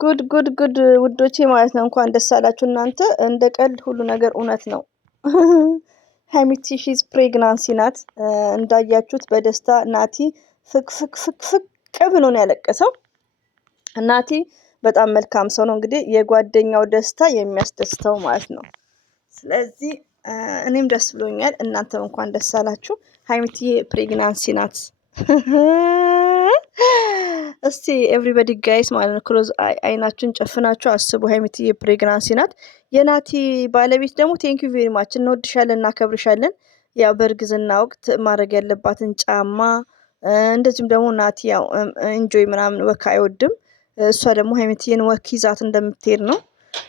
ጉድ ውዶቼ ማለት ነው። እንኳን ደስ አላችሁ እናንተ። እንደ ቀልድ ሁሉ ነገር እውነት ነው። ሀይሚቲ ሺዝ ፕሬግናንሲ ናት። እንዳያችሁት በደስታ ናቲ ፍቅ ፍቅ ፍቅ ፍቅ ብሎ ነው ያለቀሰው። ናቲ በጣም መልካም ሰው ነው። እንግዲህ የጓደኛው ደስታ የሚያስደስተው ማለት ነው። ስለዚህ እኔም ደስ ብሎኛል። እናንተም እንኳን ደስ አላችሁ። ሀይሚቲ ፕሬግናንሲ ናት። እስቲ ኤቭሪባዲ ጋይስ ማለት ነው ክሎዝ አይናችሁን ጨፍናችሁ አስቡ። ሀይሚትዬ ፕሬግናንሲ ናት። የናቲ ባለቤት ደግሞ ቴንክ ዩ ቬሪ ማች እንወድሻለን፣ እናከብርሻለን። ያው በእርግዝና ወቅት ማድረግ ያለባትን ጫማ እንደዚሁም ደግሞ ናቲ ያው ኢንጆይ ምናምን ወክ አይወድም። እሷ ደግሞ ሀይሚትዬን ወክ ይዛት እንደምትሄድ ነው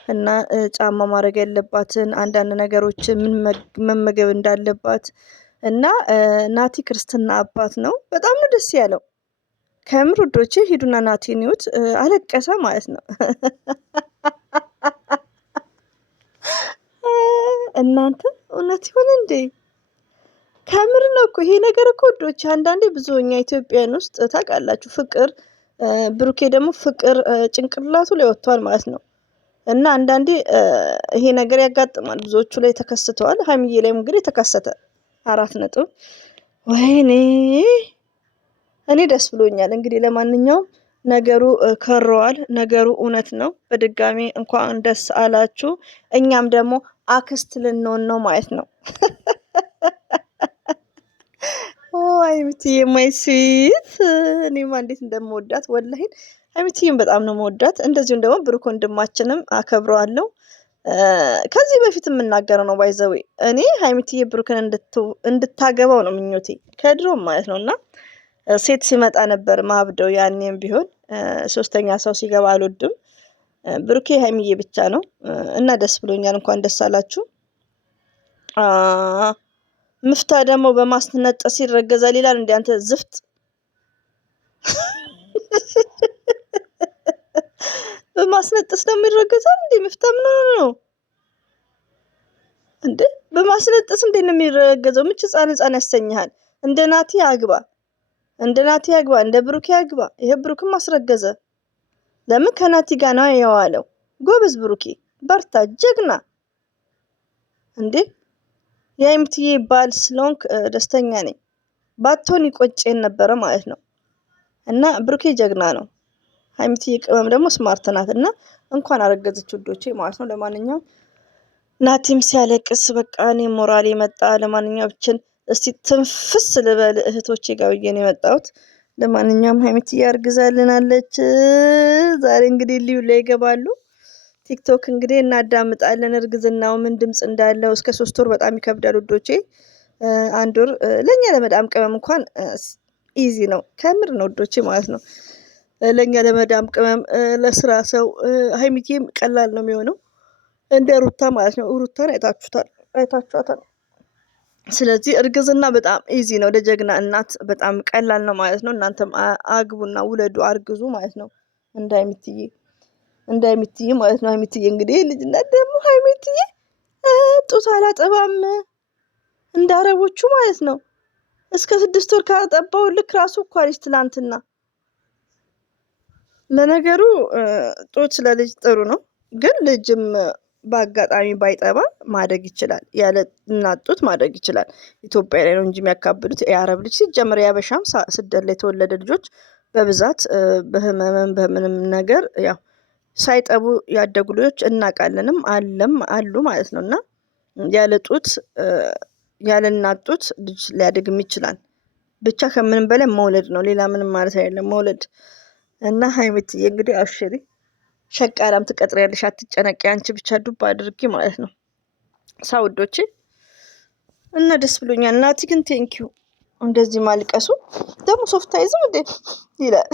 እና ጫማ ማድረግ ያለባትን አንዳንድ ነገሮች ምን መመገብ እንዳለባት እና ናቲ ክርስትና አባት ነው። በጣም ነው ደስ ያለው። ከምር ውዶቼ ሂዱና ናቲን ይዩት። አለቀሰ ማለት ነው። እናንተ እውነት ይሁን እንዴ? ከምር ነው እኮ ይሄ ነገር እኮ ውዶቼ። አንዳንዴ ብዙኛ ኢትዮጵያን ውስጥ ታውቃላችሁ ፍቅር ብሩኬ ደግሞ ፍቅር ጭንቅላቱ ላይ ወጥቷል ማለት ነው። እና አንዳንዴ ይሄ ነገር ያጋጥማል፣ ብዙዎቹ ላይ ተከስተዋል። ሀይሚዬ ላይም እንግዲህ ተከሰተ። 4 ነጥብ። ወይኔ እኔ ደስ ብሎኛል። እንግዲህ ለማንኛውም ነገሩ ከረዋል፣ ነገሩ እውነት ነው። በድጋሚ እንኳን ደስ አላችሁ። እኛም ደግሞ አክስት ልንሆን ነው ማለት ነው። ሀይሚትዬ ማይሲት እኔማ እንዴት እንደምወዳት ወላሂ። ሀይሚትዬም በጣም ነው መወዳት። እንደዚሁም ደግሞ ብሩክ ወንድማችንም አከብረዋለሁ። ከዚህ በፊት የምናገረው ነው ባይዘዌ እኔ ሀይሚትዬ ብሩክን እንድታገባው ነው ምኞቴ ከድሮም ማለት ነው። እና ሴት ሲመጣ ነበር ማብደው። ያኔም ቢሆን ሶስተኛ ሰው ሲገባ አልወድም። ብሩኬ ሀይሚዬ ብቻ ነው እና ደስ ብሎኛል። እንኳን ደስ አላችሁ። ምፍታ ደግሞ በማስነጠስ ይረገዛል ይላል። እንደ አንተ ዝፍጥ በማስነጠስ ደግሞ ይረገዛል እንዴ? ምፍታ ምን ሆኖ ነው እንዴ? በማስነጠስ እንዴ ነው የሚረገዘው? ምች ህፃን ያሰኝሃል? እንደ ናቲ አግባ፣ እንደ ናቲ አግባ፣ እንደ ብሩኬ አግባ። ይሄ ብሩክም አስረገዘ። ለምን? ከናቲ ጋር ነው የዋለው። ጎበዝ ብሩኬ፣ በርታ፣ ጀግና። እንዴ የሀይሚትዬ ባል ስለሆንክ ደስተኛ ነኝ። ባትሆን ይቆጨን ነበረ ማለት ነው። እና ብሩኬ ጀግና ነው። ሀይሚትዬ ቅመም ደግሞ ስማርት ናት። እና እንኳን አረገዘች ውዶቼ ማለት ነው። ለማንኛውም ናቲም ሲያለቅስ በቃ እኔ ሞራሌ መጣ። ለማንኛውም ብችን እስቲ ትንፍስ ልበል እህቶቼ ጋር ብዬ ነው የመጣሁት። ለማንኛውም ሀይሚትዬ አርግዛልናለች። ዛሬ እንግዲህ ልዩ ላይ ይገባሉ። ቲክቶክ እንግዲህ እናዳምጣለን እርግዝናው ምን ድምጽ እንዳለው። እስከ 3 ወር በጣም ይከብዳል ውዶቼ። 1 ወር ለኛ ለመዳም ቅመም እንኳን ኢዚ ነው። ከምር ነው ውዶቼ ማለት ነው። ለኛ ለመዳም ቅመም ለስራ ሰው ሀይሚትዬም ቀላል ነው የሚሆነው እንደ ሩታ ማለት ነው። ሩታን አይታችኋታል። ስለዚህ እርግዝና በጣም ኢዚ ነው። ለጀግና እናት በጣም ቀላል ነው ማለት ነው። እናንተም አግቡና ውለዱ፣ አርግዙ ማለት ነው። እንደ ሀይሚትዬ ማለት ነው። ሀይሚትዬ እንግዲህ ልጅነት ደግሞ ሀይሚትዬ ጡት አላጠባም እንደ አረቦቹ ማለት ነው። እስከ 6 ወር ካጠባው ልክ ራሱ እኮ አለች ትላንትና። ለነገሩ ጡት ለልጅ ጥሩ ነው፣ ግን ልጅም በአጋጣሚ ባይጠባ ማደግ ይችላል። ያለ እናት ጡት ማደግ ይችላል። ኢትዮጵያ ላይ ነው እንጂ የሚያካብዱት። የአረብ ልጅ ሲጀምር ያበሻም ስደት ላይ የተወለደ ልጆች በብዛት በህመምም በምንም ነገር ያው ሳይጠቡ ያደጉ ልጆች እናውቃለንም አሉ ማለት ነው። እና ያለ ጡት ያለ እናት ጡት ልጅ ሊያድግም ይችላል። ብቻ ከምንም በላይ መውለድ ነው፣ ሌላ ምንም ማለት አይደለም መውለድ። እና ሀይሚትዬ እንግዲህ አብሽሪ፣ ሸቃላም ትቀጥሪያለሽ፣ አትጨነቂ። አንቺ ብቻ ዱብ አድርጊ ማለት ነው ሳውዶቼ። እና ደስ ብሎኛል። ናቲ ግን ቴንኪዩ። እንደዚህ ማልቀሱ ደግሞ ሶፍት አይዝም እንዴ ይላል።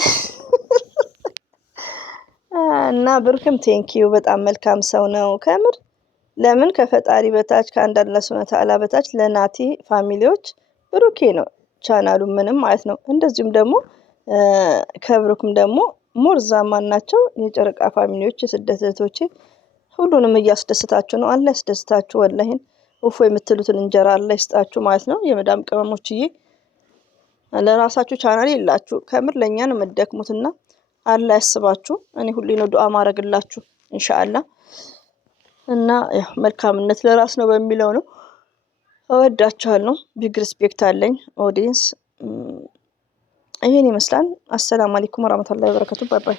እና ብሩክም ቴንኪዩ፣ በጣም መልካም ሰው ነው ከምር። ለምን ከፈጣሪ በታች ከአንድ አላህ ሱብሃነሁ ወተዓላ በታች ለናቲ ፋሚሊዎች ብሩኬ ነው ቻናሉ ምንም ማለት ነው። እንደዚሁም ደግሞ ከብሩክም ደግሞ ሞርዛማን ናቸው የጨረቃ ፋሚሊዎች፣ የስደት እህቶቼ። ሁሉንም እያስደስታችሁ ነው። አላህ ያስደስታችሁ። ወላሂን ውፎ የምትሉትን እንጀራ አላህ ይስጣችሁ ማለት ነው። የመዳም ቅመሞችዬ ለራሳችሁ ቻናል የላችሁ ከምር ለኛ ነው የምትደክሙትና አላህ ያስባችሁ። እኔ ሁሌ ነው ዱዓ ማድረግላችሁ ኢንሻአላህ። እና ያው መልካምነት ለራስ ነው በሚለው ነው። እወዳችኋለሁ። ቢግ ሪስፔክት አለኝ ኦዲየንስ። ይሄን ይመስላል። አሰላሙ አለይኩም ወራህመቱላሂ ወበረካቱ። ባይ ባይ።